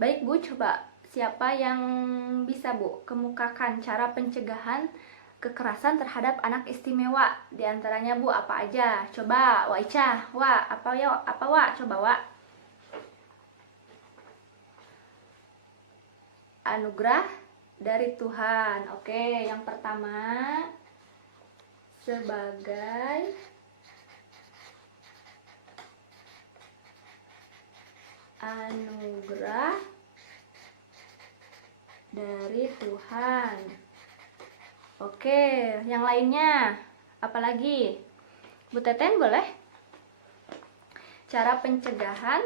Baik Bu, coba siapa yang bisa Bu kemukakan cara pencegahan kekerasan terhadap anak istimewa? Di antaranya Bu apa aja? Coba Wak Ica, Wak, apa ya? Apa Wak? Coba Wak. Anugerah dari Tuhan. Oke, yang pertama sebagai anugerah dari Tuhan. Oke, yang lainnya apalagi? Bu Teten boleh? Cara pencegahan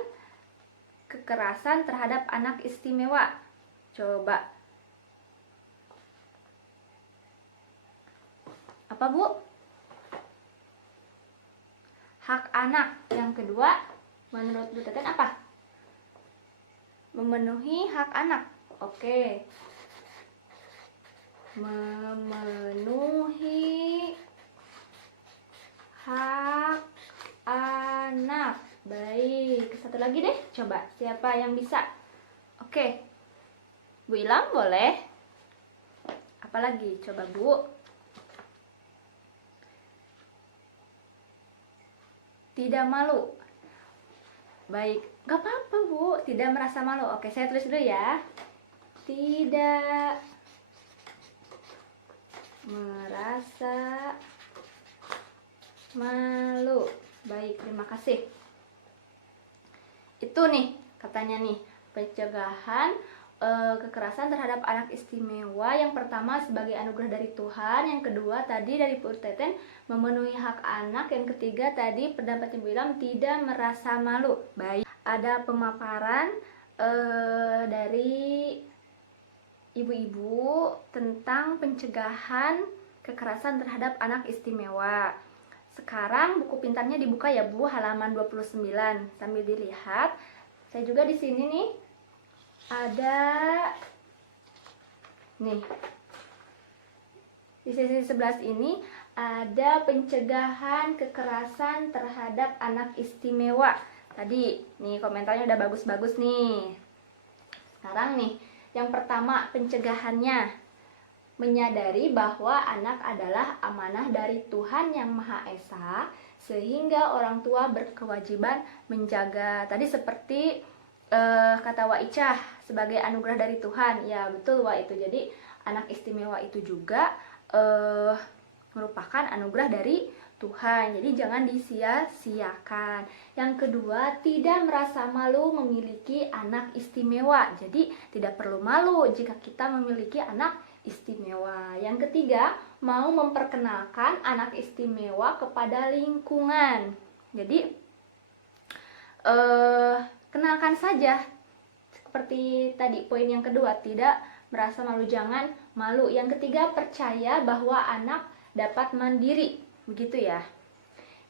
kekerasan terhadap anak istimewa. Coba. Apa Bu? Hak anak. Yang kedua, menurut Bu Teten apa? Memenuhi hak anak. Oke. Memenuhi hak anak. Baik, satu lagi deh. Coba, siapa yang bisa? Oke. Bu Ilham boleh? Apalagi? Coba Bu. Tidak malu. Baik, gak apa-apa Bu, tidak merasa malu. Oke, saya tulis dulu ya. Tidak merasa malu. Baik, terima kasih. Itu nih, katanya nih, pencegahan kekerasan terhadap anak istimewa. Yang pertama sebagai anugerah dari Tuhan, yang kedua tadi dari Bu Teten memenuhi hak anak, yang ketiga tadi pendapat Ibu Ilham tidak merasa malu. Baik, ada pemaparan dari ibu-ibu tentang pencegahan kekerasan terhadap anak istimewa. Sekarang buku pintarnya dibuka ya Bu, halaman 29 sambil dilihat. Saya juga di sini nih ada nih di sisi 11 ini ada pencegahan kekerasan terhadap anak istimewa. Tadi nih komentarnya udah bagus-bagus nih. Sekarang nih, yang pertama pencegahannya, menyadari bahwa anak adalah amanah dari Tuhan yang Maha Esa, sehingga orang tua berkewajiban menjaga. Tadi seperti kata Wak Ica, sebagai anugerah dari Tuhan. Ya betul Wak, itu jadi anak istimewa itu juga merupakan anugerah dari Tuhan, jadi jangan disia-siakan. Yang kedua, tidak merasa malu memiliki anak istimewa. Jadi tidak perlu malu jika kita memiliki anak istimewa. Yang ketiga, mau memperkenalkan anak istimewa kepada lingkungan. Jadi kenalkan saja. Seperti tadi poin yang kedua, tidak merasa malu, jangan malu. Yang ketiga, percaya bahwa anak dapat mandiri, begitu ya.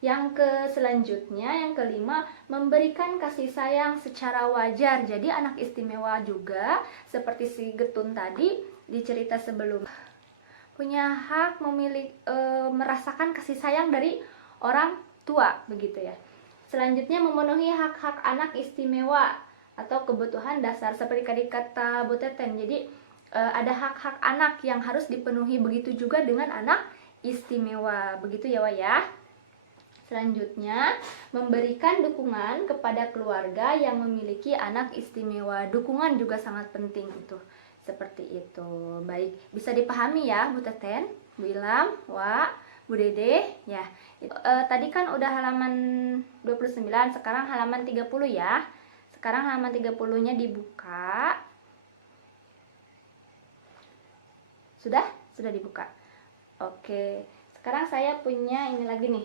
Yang selanjutnya, yang kelima, memberikan kasih sayang secara wajar. Jadi anak istimewa juga seperti si Getun tadi di cerita sebelum, punya hak merasakan kasih sayang dari orang tua, begitu ya. Selanjutnya, memenuhi hak-hak anak istimewa atau kebutuhan dasar seperti tadi kata Bu Teten. Jadi ada hak-hak anak yang harus dipenuhi, begitu juga dengan anak istimewa, begitu ya Wak ya. Selanjutnya, memberikan dukungan kepada keluarga yang memiliki anak istimewa. Dukungan juga sangat penting itu. Seperti itu. Baik, bisa dipahami ya Bu Teten, Bu Ilham, Wak, Bu Dede ya. Tadi kan udah halaman 29, sekarang halaman 30 ya. Sekarang halaman 30-nya dibuka. Sudah? Sudah dibuka. Oke. Sekarang saya punya ini lagi nih.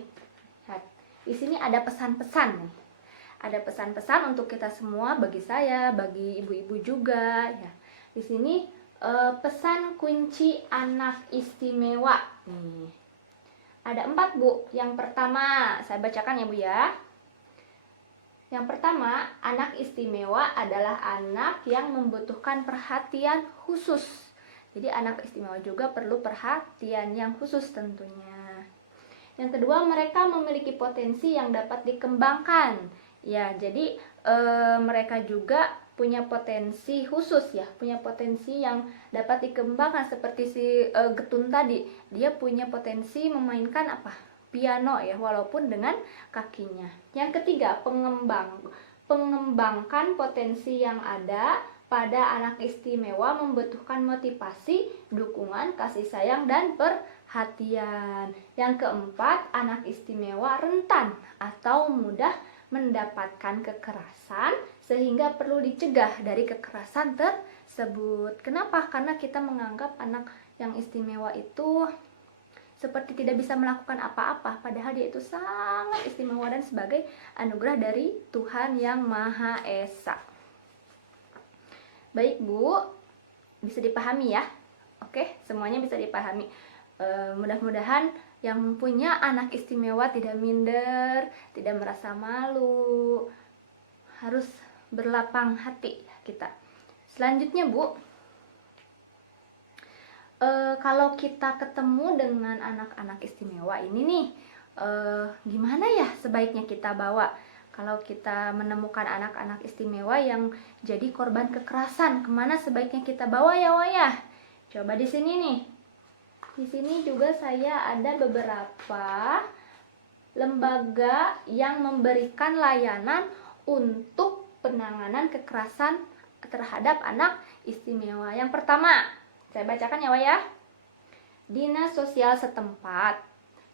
Lihat. Di sini ada pesan-pesan nih. Ada pesan-pesan untuk kita semua, bagi saya, bagi ibu-ibu juga ya. Di sini pesan kunci anak istimewa nih. Ada 4 Bu. Yang pertama, saya bacakan ya Bu ya. Yang pertama, anak istimewa adalah anak yang membutuhkan perhatian khusus. Jadi anak istimewa juga perlu perhatian yang khusus tentunya. Yang kedua, mereka memiliki potensi yang dapat dikembangkan. Ya, jadi mereka juga punya potensi khusus ya, punya potensi yang dapat dikembangkan seperti si Getun tadi. Dia punya potensi memainkan apa? Piano ya, walaupun dengan kakinya. Yang ketiga, pengembangkan potensi yang ada pada anak istimewa membutuhkan motivasi, dukungan, kasih sayang, dan perhatian. Yang keempat, anak istimewa rentan atau mudah mendapatkan kekerasan sehingga perlu dicegah dari kekerasan tersebut. Kenapa? Karena kita menganggap anak yang istimewa itu seperti tidak bisa melakukan apa-apa, padahal dia itu sangat istimewa dan sebagai anugerah dari Tuhan Yang Maha Esa. Baik Bu, bisa dipahami ya? Oke, semuanya bisa dipahami. Mudah-mudahan yang punya anak istimewa tidak minder, tidak merasa malu, harus berlapang hati kita. Selanjutnya Bu, kalau kita ketemu dengan anak-anak istimewa ini nih, gimana ya sebaiknya kita bawa? Kalau kita menemukan anak-anak istimewa yang jadi korban kekerasan, kemana sebaiknya kita bawa ya Wayah? Coba di sini nih. Di sini juga saya ada beberapa lembaga yang memberikan layanan untuk penanganan kekerasan terhadap anak istimewa. Yang pertama, saya bacakan ya Wayah. Dinas Sosial setempat.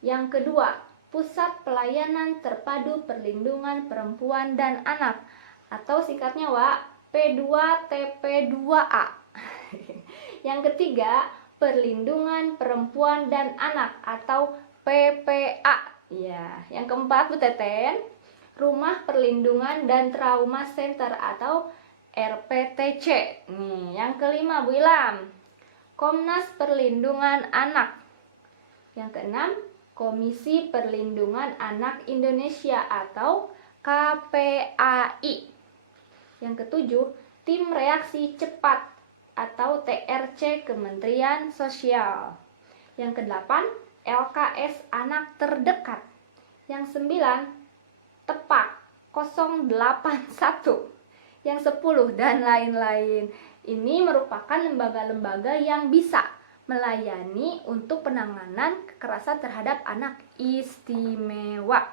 Yang kedua, Pusat Pelayanan Terpadu Perlindungan Perempuan dan Anak, atau singkatnya Wak, P2TP2A. Yang ketiga, Perlindungan Perempuan dan Anak atau PPA. Ya, yang keempat Bu Teten, Rumah Perlindungan dan Trauma Center atau RPTC. Nih, yang kelima Bu Ilham, Komnas Perlindungan Anak. Yang keenam, Komisi Perlindungan Anak Indonesia atau KPAI. Yang ketujuh, Tim Reaksi Cepat atau TRC Kementerian Sosial. Yang kedelapan, LKS Anak Terdekat. Yang sembilan, Tepak 081. Yang 10 dan lain-lain. Ini merupakan lembaga-lembaga yang bisa melayani untuk penanganan kekerasan terhadap anak istimewa.